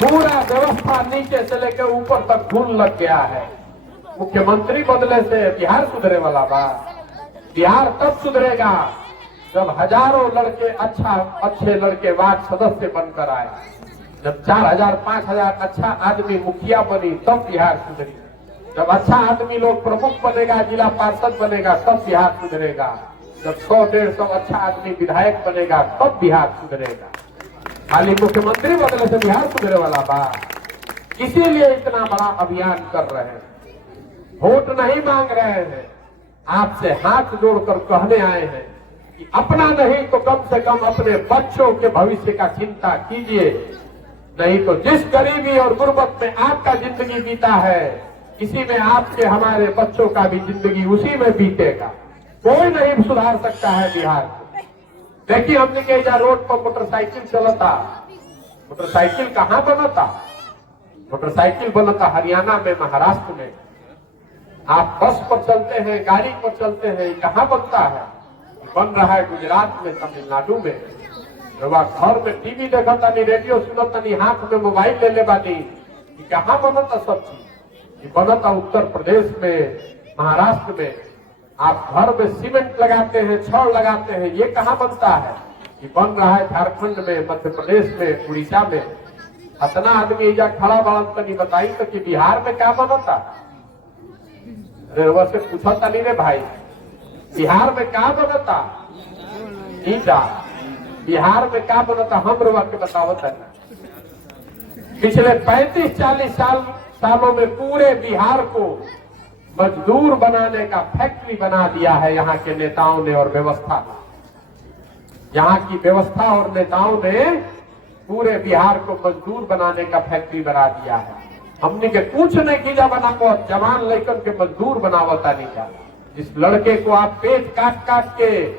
पूरा व्यवस्था नीचे से लेकर ऊपर तक घून लग गया है। मुख्यमंत्री बदले से बिहार सुधरे वाला बा। बिहार तब सुधरेगा जब हजारों लड़के अच्छे लड़के वार्ड सदस्य बनकर आए। जब 4000 5000 अच्छा आदमी मुखिया बनी तब बिहार सुधरी। जब अच्छा आदमी लोग प्रमुख बनेगा, जिला पार्षद बनेगा, तब बिहार सुधरेगा। जब 100-150 अच्छा आदमी विधायक बनेगा तब बिहार सुधरेगा। खाली मुख्यमंत्री बदले से बिहार सुधरे वाला बा। इसीलिए इतना बड़ा अभियान कर रहे हैं। वोट नहीं मांग रहे हैं, आपसे हाथ जोड़कर कहने आए हैं कि अपना नहीं तो कम से कम अपने बच्चों के भविष्य का चिंता कीजिए। नहीं तो जिस गरीबी और गुर्बत में आपका जिंदगी बीता है, इसी में आपके हमारे बच्चों का भी जिंदगी उसी में बीतेगा। कोई नहीं सुधार सकता है बिहार को। देखिए हमने कहा रोड पर मोटरसाइकिल चलता, मोटरसाइकिल कहाँ बनता? मोटरसाइकिल बनता हरियाणा में, महाराष्ट्र में। आप बस पर चलते हैं, गाड़ी पर चलते हैं, कहाँ बनता है? बन रहा है गुजरात में, तमिलनाडु में। घर में टीवी देखा नहीं, रेडियो सुनता नहीं, हाथ में मोबाइल ले बानी, कहाँ बनता सब चीज? बनता उत्तर प्रदेश में, महाराष्ट्र में। आप घर में सीमेंट लगाते हैं, छड़ लगाते हैं, ये कहाँ बनता है? ये बन रहा है झारखंड में, मध्य प्रदेश में, उड़ीसा में। इतना आदमी जा खड़ा बड़ा तनी बताई तो कि बिहार में क्या बनता? अरे वैसे पूछता नहीं रे भाई, बिहार में क्या बनता? ईटा। बिहार में क्या बनता? हम रुआ के बतावत है। पिछले 35-40 सालों में पूरे बिहार को मजदूर बनाने का फैक्ट्री बना दिया है यहाँ के नेताओं ने और व्यवस्था। यहाँ की व्यवस्था और नेताओं ने पूरे बिहार को मजदूर बनाने का फैक्ट्री बना दिया है। हमने के कुछ नहीं किया बनाओ, जवान लेकर के मजदूर बनावता नहीं क्या। जिस लड़के को आप पेट काट काट के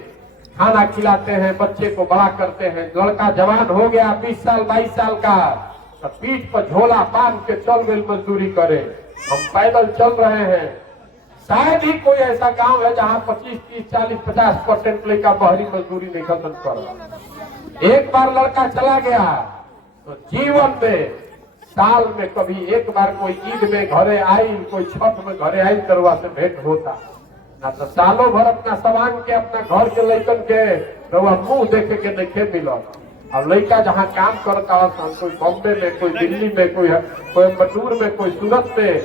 खाना खिलाते हैं, बच्चे को बड़ा करते हैं, लड़का जवान हो गया 20 साल 22 साल का, तो पीठ पर झोला बांध के चल गए मजदूरी करे। हम पैदल चल रहे हैं। शायद ही कोई ऐसा गांव है जहां 25, 30, 40, 50% लड़का बाहरी मजदूरी नहीं खत्म कर रहा। एक बार लड़का चला गया तो जीवन में साल में कभी एक बार कोई ईद में घरे आई, कोई छठ में घरे आई, करवा से भेंट होता ना। तो सालों भर अपना सवांग के अपना घर के लड़कन के मुंह देखे के नहीं मिला। अब लड़का जहाँ काम करता है, कोई बॉम्बे में, कोई दिल्ली में, कोई कोयम्बटूर में, कोई सूरत में,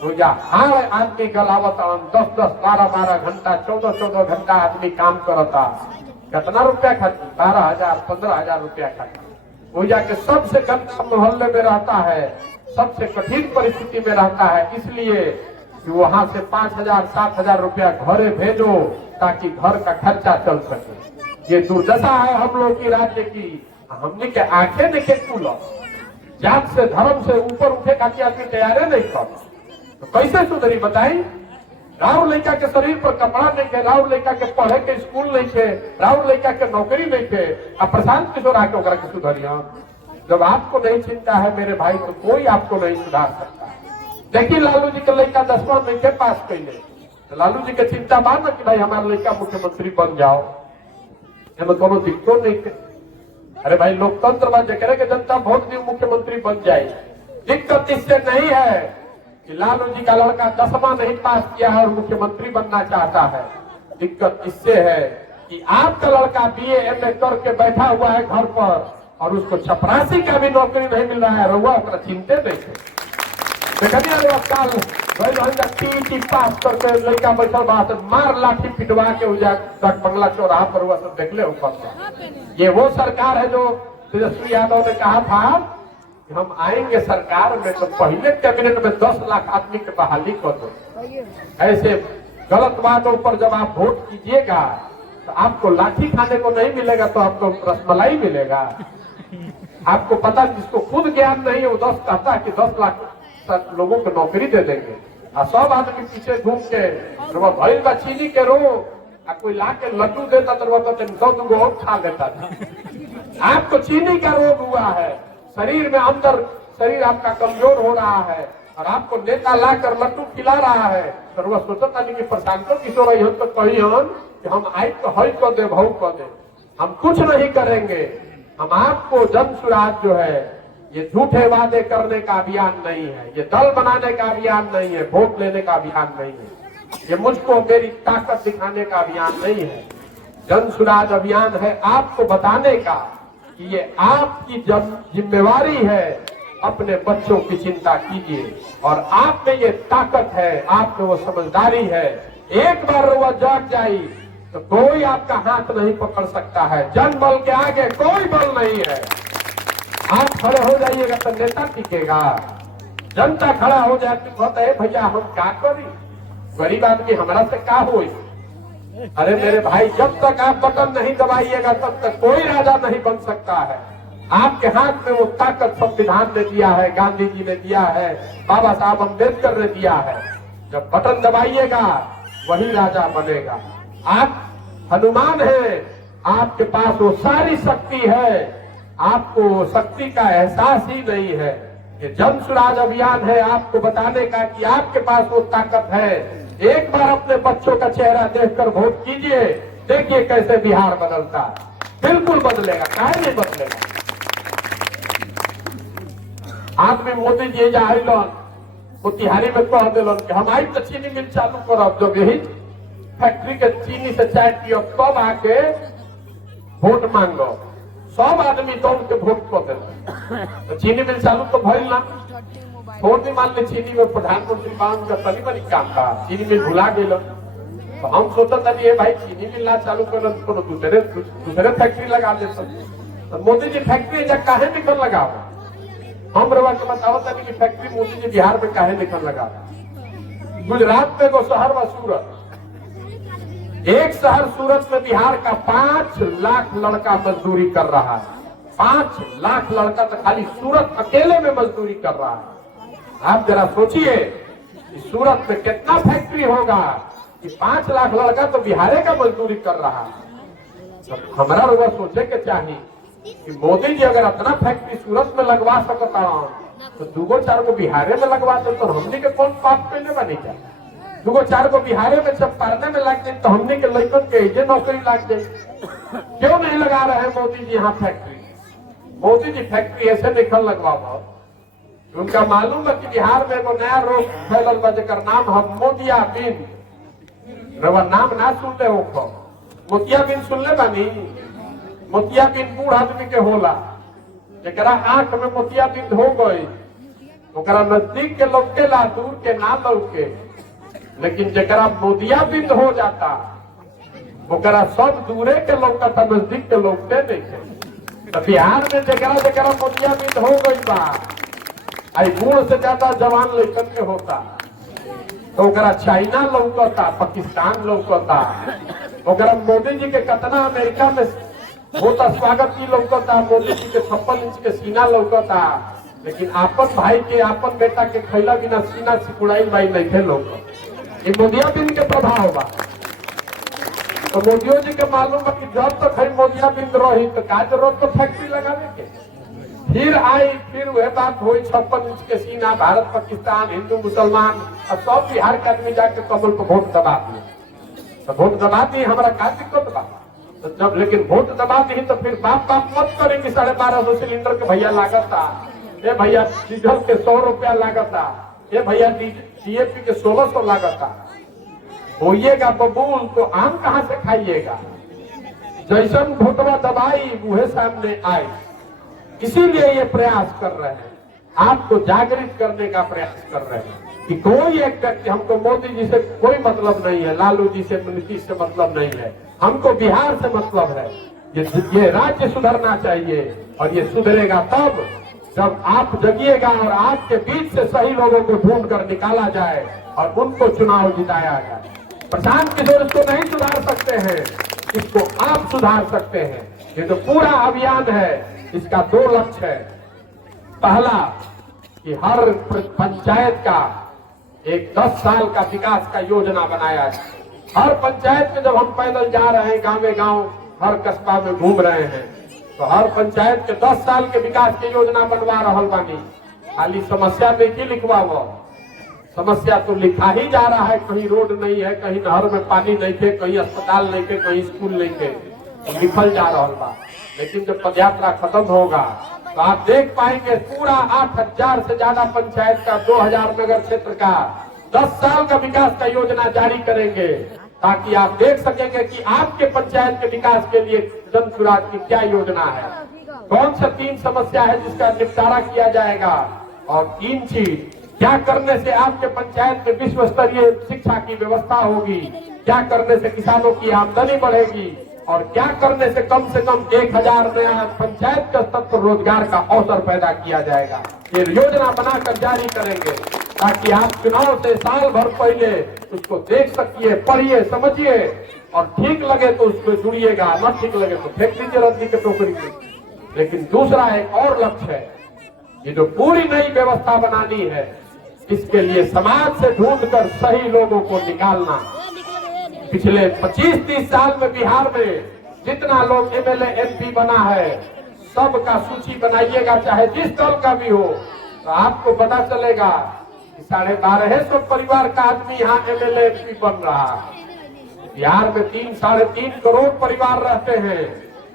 तो या हर आदमी गलावत 10-10, 12-12 घंटा, 14-14 घंटा आदमी काम करता। कितना रुपया खाती? 12,000, 15,000 रुपया खाती। वो जाके सबसे गंदा मोहल्ले में रहता है, सबसे कठिन परिस्थिति में रहता है। इसलिए कि वहां से 5,000, 7,000 रुपया घरे भेजो ताकि घर का खर्चा चल सके। ये दुर्दशा है हम लोग की राज्य की। हमने के आंखें नहीं खुला, जात से धर्म से ऊपर उठे खाती आदमी तैयार नहीं कर, तो कैसे सुधरी बताई? राउर लड़का के शरीर पर कपड़ा नहीं थे, राउर लड़का के पढ़े के स्कूल नहीं थे, राउर लड़का के नौकरी नहीं थे। अब प्रशांत किशोर आके ओकरा के सुधरिया। जब आपको नहीं चिंता है मेरे भाई, तो कोई आपको नहीं सुधार सकता। देखिए लालू जी के लड़का 10वां नहीं के पास कैले, तो लालू जी के चिंता बा ना कि भाई हमारा लड़का मुख्यमंत्री बन जाओ, हमें कोनो दिक्कत नहीं थे। अरे भाई लोकतंत्र बा, जकरे के जनता वोट दी मुख्यमंत्री बन जाए। दिक्कत इससे नहीं है कि लालू जी का लड़का 10वां नहीं पास किया है और मुख्यमंत्री बनना चाहता है। दिक्कत इससे है कि आपका लड़का BA MA करके बैठा हुआ है घर पर और उसको चपरासी का भी नौकरी नहीं मिल रहा है। रहुआ अपना चिंते नहीं थे। TET पास करके लड़का बैठा बात मार लाठी पिटवा के बंगला चौराहा पर हुआ सब देख ले ऊपर। ये वो सरकार है जो तेजस्वी यादव ने कहा था कि हम आएंगे सरकार में तो पहले कैबिनेट में 10 लाख आदमी की बहाली कर दो। ऐसे गलत बातों पर जब आप वोट कीजिएगा तो आपको लाठी खाने को नहीं मिलेगा, तो आपको रसमलाई मिलेगा। आपको पता, जिसको खुद ज्ञान नहीं है वो 10 कहता है कि 10 लाख लोगों को नौकरी दे देंगे, और सब आदमी पीछे घूम के भैल का चीनी के रो, कोई ला के लड्डू देता तो 2 और खा लेता था। आपको चीनी का रोग हुआ है, शरीर में अंदर शरीर आपका कमजोर हो रहा है और आपको नेता लाकर लड्डू खिला रहा है। तो वह सोचता नहीं कि प्रशांत किशोर तो कही कि हम आई तो हई कर दे, भाव कर दे, हम कुछ नहीं करेंगे। हम आपको जन सुराज जो है ये झूठे वादे करने का अभियान नहीं है, ये दल बनाने का अभियान नहीं है, वोट लेने का अभियान नहीं है, ये मुझको मेरी ताकत दिखाने का अभियान नहीं है। जन सुराज अभियान है आपको बताने का कि ये आपकी जिम्मेवारी है। अपने बच्चों की चिंता कीजिए और आप में ये ताकत है, आप में वो समझदारी है। एक बार वो जाग जाए तो कोई आपका हाथ नहीं पकड़ सकता है। जन बल के आगे कोई बल नहीं है। आप खड़े हो जाइएगा तो नेता टिकेगा। जनता खड़ा हो जाती कहता है भैया हम क्या करी, गरीब आदमी हमारा से क्या हो। अरे मेरे भाई, जब तक आप बटन नहीं दबाइएगा तब तक कोई राजा नहीं बन सकता है। आपके हाथ में वो ताकत संविधान ने दिया है, गांधी जी ने दिया है, बाबा साहब अम्बेडकर ने दिया है। जब बटन दबाइएगा वही राजा बनेगा। आप हनुमान हैं, आपके पास वो सारी शक्ति है, आपको शक्ति का एहसास ही नहीं है। ये जन सुराज अभियान है आपको बताने का कि आपके पास वो ताकत है। एक बार अपने बच्चों का चेहरा देखकर वोट कीजिए, देखिए कैसे बिहार बदलता है। बिल्कुल बदलेगा, काहे नहीं बदलेगा। आप में मोदी जी जाइलन मोतिहारी में कह दिलन कि हम आई तो चीनी मिल चालू करब, जब यही फैक्ट्री के चीनी से चाय पियो तब आके वोट मांगो। सब आदमी दौड़ के वोट कर देते तो चीनी मिल चालू तो भइल ना। वोट भी मान ले चीनी में प्रधानमंत्री बांध का तनी बनी काम था, चीनी मिल भुला गए। तो हम सोचते थे भाई चीनी मिल ना चालू कर तो दूसरे फैक्ट्री लगा देते। तो मोदी जी फैक्ट्री जब काहे निकल लगाओ, हम रवा के बतावत कि फैक्ट्री मोदी जी बिहार में काहे निकल लगा। गुजरात में एगो शहर व सूरत, एक शहर सूरत में बिहार का 5 लाख लड़का मजदूरी कर रहा है। 5 लाख लड़का तो खाली सूरत अकेले में मजदूरी कर रहा है। आप जरा सोचिए कि सूरत में कितना फैक्ट्री होगा कि 5 लाख लड़का तो बिहार का मजदूरी कर रहा है। तो हमारा लोग सोचे के चाहिए कि मोदी जी अगर अपना फैक्ट्री सूरत में लगवा सकता तो 2-4 को बिहारे में लगवा दे तो हमने के कौन पाप पहले बनी जाए। 2-4 को बिहारे में चंपारने में लग जाए तो हमने के लड़कों के ये नौकरी लग जाए। क्यों नहीं लगा रहे हैं मोदी जी यहाँ फैक्ट्री। मोदी जी फैक्ट्री ऐसे निकल लगवाओ। उनका मालूम है कि बिहार में एगो नया रोग फैलल बा जेकर नाम है मोतियाबिंद। रवा नाम ना सुन ले हो, मोतियाबिंद सुन ले बानी। मोतियाबिंद बूढ़ आदमी के होला, जरा आंख में मोतियाबिंद हो गई ओकरा नजदीक के लौकेला, दूर के ना लौके। लेकिन जरा मोतियाबिंद हो जाता ओकरा सब दूरे के लौकता, नजदीक के लौकते नहीं। तो बिहार में जरा मोतियाबिंद हो गई बा, आई बूढ़ से ज्यादा जवान लड़कन के होता तो ओकरा चाइना लौकता, पाकिस्तान लौकता। ओकरा मोदी जी के कितना अमेरिका में होता स्वागत की लौकता, मोदी जी के 56 इंच के सीना लौकता। लेकिन आपन भाई के आपन बेटा के खैला बिना सीना सिकुड़ाई भाई नहीं थे लोग। ये मोतियाबिंद के प्रभाव बा। तो मोदियों जी के मालूम है कि जब तक है मोतियाबिंद रही तो का जरूरत तो फैक्ट्री लगाने के। फिर आई, फिर वह बात हुई 56 इंच के सीना, भारत पाकिस्तान, हिंदू मुसलमान और सब बिहार के आदमी जाके कमल को वोट दबा दिए। तो वोट दबा दिए, हमारा क्या दिक्कत बा। तो जब लेकिन वोट दबा दी तो फिर बाप मत करेंगे। 1250 सिलेंडर के भैया लागता, ये भैया डीजल के 100 रुपया लागता, ये भैया डीएपी के 1600 लागता। होइएगा बबूल तो आम कहाँ से खाइएगा। जैसन वोटवा दबाई वह सामने आई। इसीलिए ये प्रयास कर रहे हैं, आपको जागृत करने का प्रयास कर रहे हैं कि कोई एक व्यक्ति, हमको मोदी जी से कोई मतलब नहीं है, लालू जी से, नीतीश से मतलब नहीं है, हमको बिहार से मतलब है। ये राज्य सुधरना चाहिए और ये सुधरेगा तब जब आप जगिएगा और आपके बीच से सही लोगों को ढूंढ कर निकाला जाए और उनको चुनाव जिताया जाए। प्रशांत किशोर इसको नहीं सुधार सकते हैं, इसको आप सुधार सकते हैं। ये जो पूरा अभियान है इसका 2 लक्ष्य है। पहला कि हर पंचायत का एक 10 साल का विकास का योजना बनाया जाए। हर पंचायत में जब हम पैदल जा रहे हैं, गांव में गांव हर कस्बा में घूम रहे हैं, तो हर पंचायत के 10 साल के विकास की योजना बनवा रहल बानी। खाली समस्या में की लिखवा वो समस्या तो लिखा ही जा रहा है। कहीं रोड नहीं है, कहीं नहर में पानी नहीं थे, कहीं अस्पताल नहीं थे, कहीं स्कूल नहीं थे, तो लिखल जा रहा बा। लेकिन जब पदयात्रा खत्म होगा तो आप देख पाएंगे पूरा 8,000 से ज्यादा पंचायत का 2,000 नगर क्षेत्र का 10 साल का विकास का योजना जारी करेंगे, ताकि आप देख सकेंगे कि आपके पंचायत के विकास के लिए जन सुराज की क्या योजना है, कौन सा 3 समस्या है जिसका निपटारा किया जाएगा, और 3 चीज क्या करने से आपके पंचायत में विश्व स्तरीय शिक्षा की व्यवस्था होगी, क्या करने से किसानों की आमदनी बढ़ेगी, और क्या करने से कम 1,000 नया पंचायत के स्तर पर रोजगार का अवसर पैदा किया जाएगा। ये योजना बनाकर जारी करेंगे, ताकि आप चुनाव से साल भर पहले उसको देख सकिए, पढ़िए, समझिए, और ठीक लगे तो उसको जुड़िएगा, न ठीक लगे तो फेंक दीजिए रद्दी के टोकरी में। लेकिन दूसरा एक और लक्ष्य है, ये जो पूरी नई व्यवस्था बनानी है, इसके लिए समाज से ढूंढकर सही लोगों को निकालना। पिछले 25-30 साल में बिहार में जितना लोग एमएलए एमपी बना है, सबका सूची बनाइएगा, चाहे जिस दल का भी हो, तो आपको पता चलेगा कि 1250 परिवार का आदमी यहाँ एमएलए एमपी बन रहा है। बिहार में 3-3.5 करोड़ परिवार रहते हैं,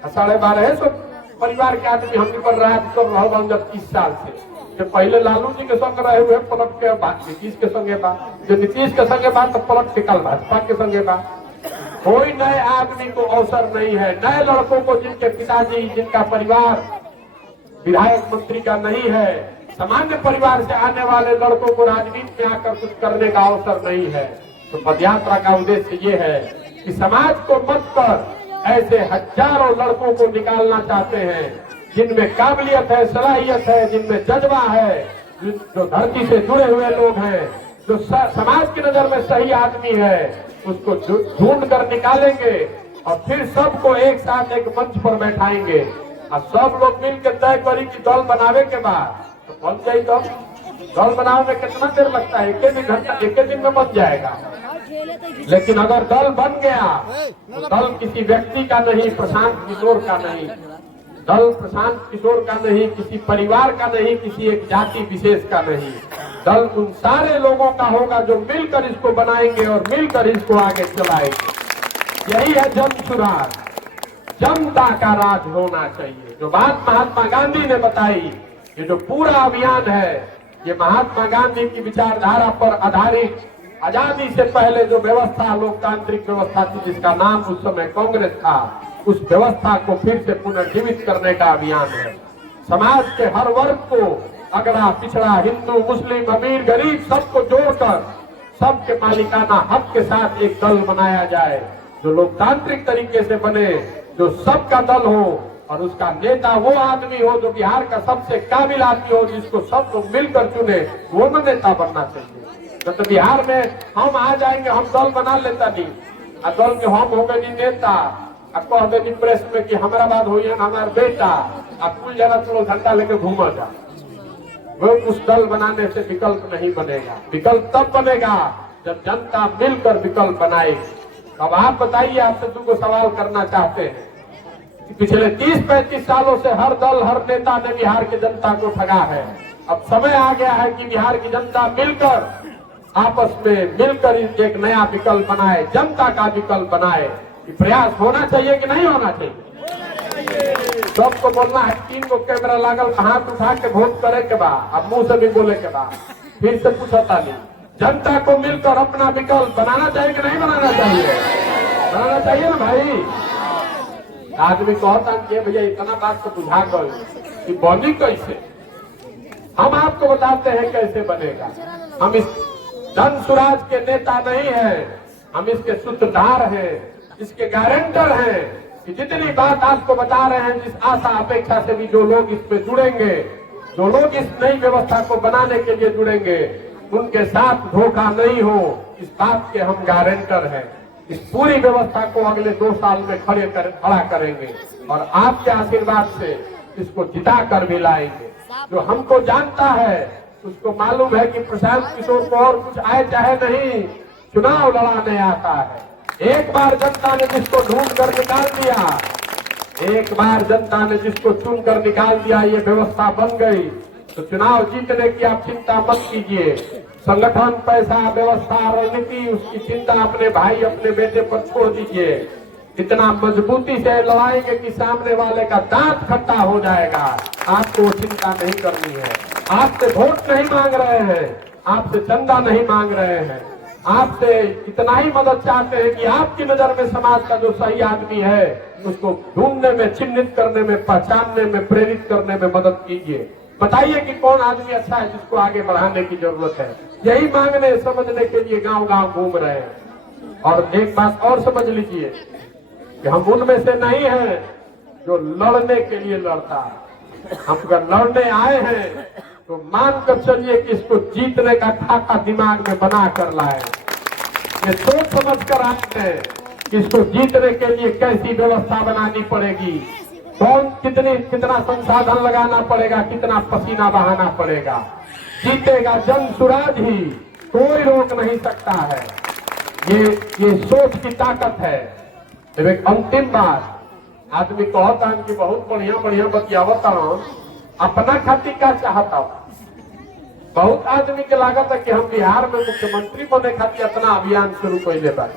1250 परिवार के आदमी हम बन रहा है। तो रह 30 साल से जो पहले लालू जी के संग रहे हुए पलट के बाद नीतीश के संगे बा, जो नीतीश के संगे बात तो पलट के कल भाजपा के संगे बा। कोई नए आदमी को अवसर नहीं है, नए लड़कों को जिनके पिताजी, जिनका परिवार विधायक मंत्री का नहीं है, सामान्य परिवार से आने वाले लड़कों को राजनीति में आकर कुछ करने का अवसर नहीं है। तो पदयात्रा का उद्देश्य ये है कि समाज को मत कर ऐसे हजारों लड़कों को निकालना चाहते हैं, जिनमें काबिलियत है, सलाहियत है, जिनमें जज्बा है, जो धरती से जुड़े हुए लोग हैं, जो समाज की नजर में सही आदमी है, उसको ढूंढ कर निकालेंगे और फिर सबको एक साथ एक मंच पर बैठाएंगे और सब लोग मिलकर तय करी कि दल बनावे के बाद तो बन जाए। दल बनाने में कितना देर लगता है? एक दिन में बन जाएगा। लेकिन अगर दल बन गया तो दल किसी व्यक्ति का नहीं, प्रशांत किशोर का नहीं, दल प्रशांत किशोर का नहीं, किसी परिवार का नहीं, किसी एक जाति विशेष का नहीं, दल उन सारे लोगों का होगा जो मिलकर इसको बनाएंगे और मिलकर इसको आगे चलाएंगे। यही है जन सुराज, जनता का राज होना चाहिए। जो बात महात्मा गांधी ने बताई, ये जो पूरा अभियान है, ये महात्मा गांधी की विचारधारा पर आधारित आजादी से पहले जो व्यवस्था, लोकतांत्रिक व्यवस्था थी, जिसका नाम उस समय कांग्रेस था, उस व्यवस्था को फिर से पुनर्जीवित करने का अभियान है। समाज के हर वर्ग को, अगड़ा पिछड़ा, हिंदू मुस्लिम, अमीर गरीब, सबको जोड़कर सबके मालिकाना हक के साथ एक दल बनाया जाए, जो लोकतांत्रिक तरीके से बने, जो सबका दल हो और उसका नेता वो आदमी हो जो बिहार का सबसे काबिल आदमी हो, जिसको सब लोग मिलकर चुने, वो नेता बनना चाहिए। तो बिहार में हम आ जाएंगे, हम दल बना लेता नहीं, दल के हम हो गए नेता, कह दे प्रेस में कि हमारा बात हुई है हमारा बेटा, अब कुल जना चलो झंडा लेके घूमा जा, वो उस दल बनाने से विकल्प नहीं बनेगा। विकल्प तब बनेगा जब जनता मिलकर विकल्प बनाएगी। अब आप बताइए, आपसे 2 सवाल करना चाहते हैं कि पिछले 30-35 सालों से हर दल, हर नेता ने बिहार की जनता को ठगा है। अब समय आ गया है कि बिहार की जनता मिलकर, आपस में मिलकर एक नया विकल्प बनाए, जनता का विकल्प बनाए। प्रयास होना चाहिए कि नहीं होना चाहिए? सबको बोलना है, 3 को कैमरा लागल, हाथ उठा के वोट करे के बाद, अब मुंह से भी बोले के बाद, फिर से पूछता नहीं। जनता को मिलकर अपना विकल्प बनाना चाहिए कि नहीं बनाना चाहिए? बनाना चाहिए ना भाई। आदमी कहता कि भैया इतना बात तो बुझा गए कि बनी कैसे, हम आपको बताते हैं कैसे बनेगा। हम इस जन सुराज के नेता नहीं है, हम इसके सूत्रधार हैं, इसके गारंटर हैं कि जितनी बात आपको बता रहे हैं, जिस आशा अपेक्षा से भी जो लोग इसमें जुड़ेंगे, जो लोग इस नई व्यवस्था को बनाने के लिए जुड़ेंगे, उनके साथ धोखा नहीं हो, इस बात के हम गारंटर हैं। इस पूरी व्यवस्था को अगले 2 साल में खड़ा करेंगे और आपके आशीर्वाद से इसको जिता कर भी लाएंगे। जो हमको जानता है उसको मालूम है कि प्रशांत किशोर को और कुछ आए चाहे नहीं, चुनाव लड़ाने आता है। एक बार जनता ने जिसको ढूंढ कर निकाल दिया, एक बार जनता ने जिसको चुन कर निकाल दिया, ये व्यवस्था बन गई, तो चुनाव जीतने की आप चिंता मत कीजिए। संगठन, पैसा, व्यवस्था, रणनीति, उसकी चिंता अपने भाई, अपने बेटे पर छोड़ दीजिए। इतना मजबूती से लड़ाएंगे कि सामने वाले का दांत खट्टा हो जाएगा। आपको वो चिंता नहीं करनी है। आपसे वोट नहीं मांग रहे हैं, आपसे चंदा नहीं मांग रहे हैं, आपसे इतना ही मदद चाहते हैं कि आपकी नजर में समाज का जो सही आदमी है उसको ढूंढने में, चिन्हित करने में, पहचानने में, प्रेरित करने में मदद कीजिए। बताइए कि कौन आदमी अच्छा है जिसको आगे बढ़ाने की जरूरत है। यही मांगने समझने के लिए गांव गांव घूम रहे हैं। और एक बात और समझ लीजिए कि हम उनमें से नहीं हैं जो लड़ने के लिए लड़ता है। हम अगर लड़ने आए हैं तो मानकर चलिए कि इसको जीतने का खाका दिमाग में बना कर लाए। ये सोच समझ कर आते हैं कि इसको जीतने के लिए कैसी व्यवस्था बनानी पड़ेगी, कौन कितना संसाधन लगाना पड़ेगा, कितना पसीना बहाना पड़ेगा। जीतेगा जन सुराज ही, कोई रोक नहीं सकता है। ये सोच की ताकत है। एक अंतिम बात, आदमी कहता है कि बहुत बढ़िया बढ़िया बतियावता अपना खातिर क्या चाहता। बहुत आदमी के लागत है कि हम बिहार में मुख्यमंत्री बने खातिर इतना अभियान शुरू कैले बा।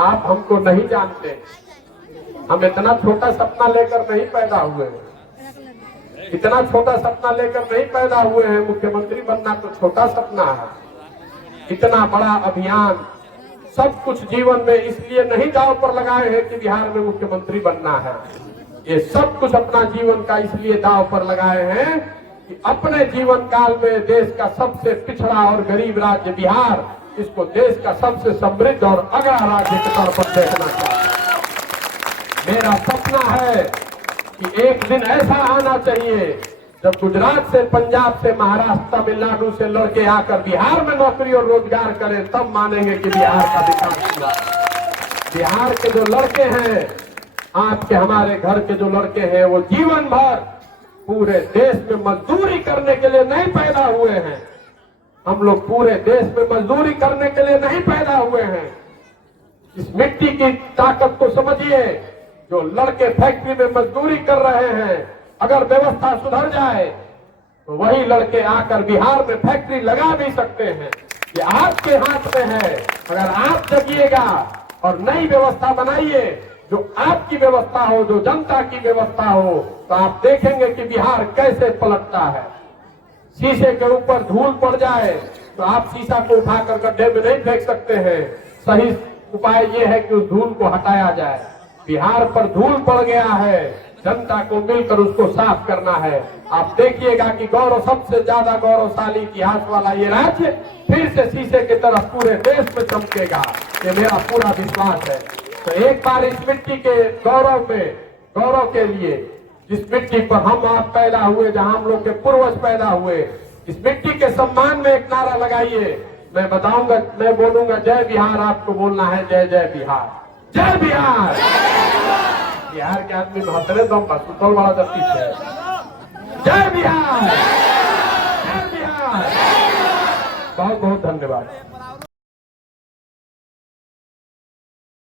आप हमको नहीं जानते, हम इतना छोटा सपना लेकर नहीं पैदा हुए हैं। इतना छोटा सपना लेकर नहीं पैदा हुए हैं। मुख्यमंत्री बनना तो छोटा सपना है। इतना बड़ा अभियान, सब कुछ जीवन में इसलिए नहीं दांव पर लगाए हैं कि बिहार में मुख्यमंत्री बनना है। ये सब कुछ अपना जीवन का इसलिए दांव पर लगाए हैं कि अपने जीवन काल में देश का सबसे पिछड़ा और गरीब राज्य बिहार, इसको देश का सबसे समृद्ध और अगला राज्य के तौर पर देखना चाहिए। मेरा सपना है कि एक दिन ऐसा आना चाहिए जब गुजरात से, पंजाब से, महाराष्ट्र, तमिलनाडु से लड़के आकर बिहार में नौकरी और रोजगार करें, तब मानेंगे कि बिहार का विकास हुआ। बिहार के जो लड़के हैं, आपके हमारे घर के जो लड़के हैं, वो जीवन भर पूरे देश में मजदूरी करने के लिए नहीं पैदा हुए हैं। हम लोग पूरे देश में मजदूरी करने के लिए नहीं पैदा हुए हैं। इस मिट्टी की ताकत को समझिए। जो लड़के फैक्ट्री में मजदूरी कर रहे हैं, अगर व्यवस्था सुधर जाए तो वही लड़के आकर बिहार में फैक्ट्री लगा भी सकते हैं। ये आपके हाथ में है। अगर आप जगिएगा और नई व्यवस्था बनाइए, जो आपकी व्यवस्था हो, जो जनता की व्यवस्था हो, तो आप देखेंगे कि बिहार कैसे पलटता है। शीशे के ऊपर धूल पड़ जाए तो आप शीशा को उठाकर गड्ढे में नहीं फेंक सकते हैं। सही उपाय ये है कि उस धूल को हटाया जाए। बिहार पर धूल पड़ गया है, जनता को मिलकर उसको साफ करना है। आप देखिएगा कि गौरव, सबसे ज्यादा गौरवशाली इतिहास वाला ये राज्य फिर से शीशे की तरफ पूरे देश में चमकेगा। ये मेरा पूरा विश्वास है। तो एक बार इस मिट्टी के गौरव में, गौरव के लिए, जिस मिट्टी पर हम आप पैदा हुए, जहां हम लोग के पूर्वज पैदा हुए, इस मिट्टी के सम्मान में एक नारा लगाइए। मैं बताऊंगा, मैं बोलूंगा जय बिहार, आपको बोलना है जय जय बिहार, जय बिहार। बिहार के आदमी महतरे दम पर सुतल वाला जब पीछे, जय बिहार, जय बिहार। बहुत बहुत धन्यवाद।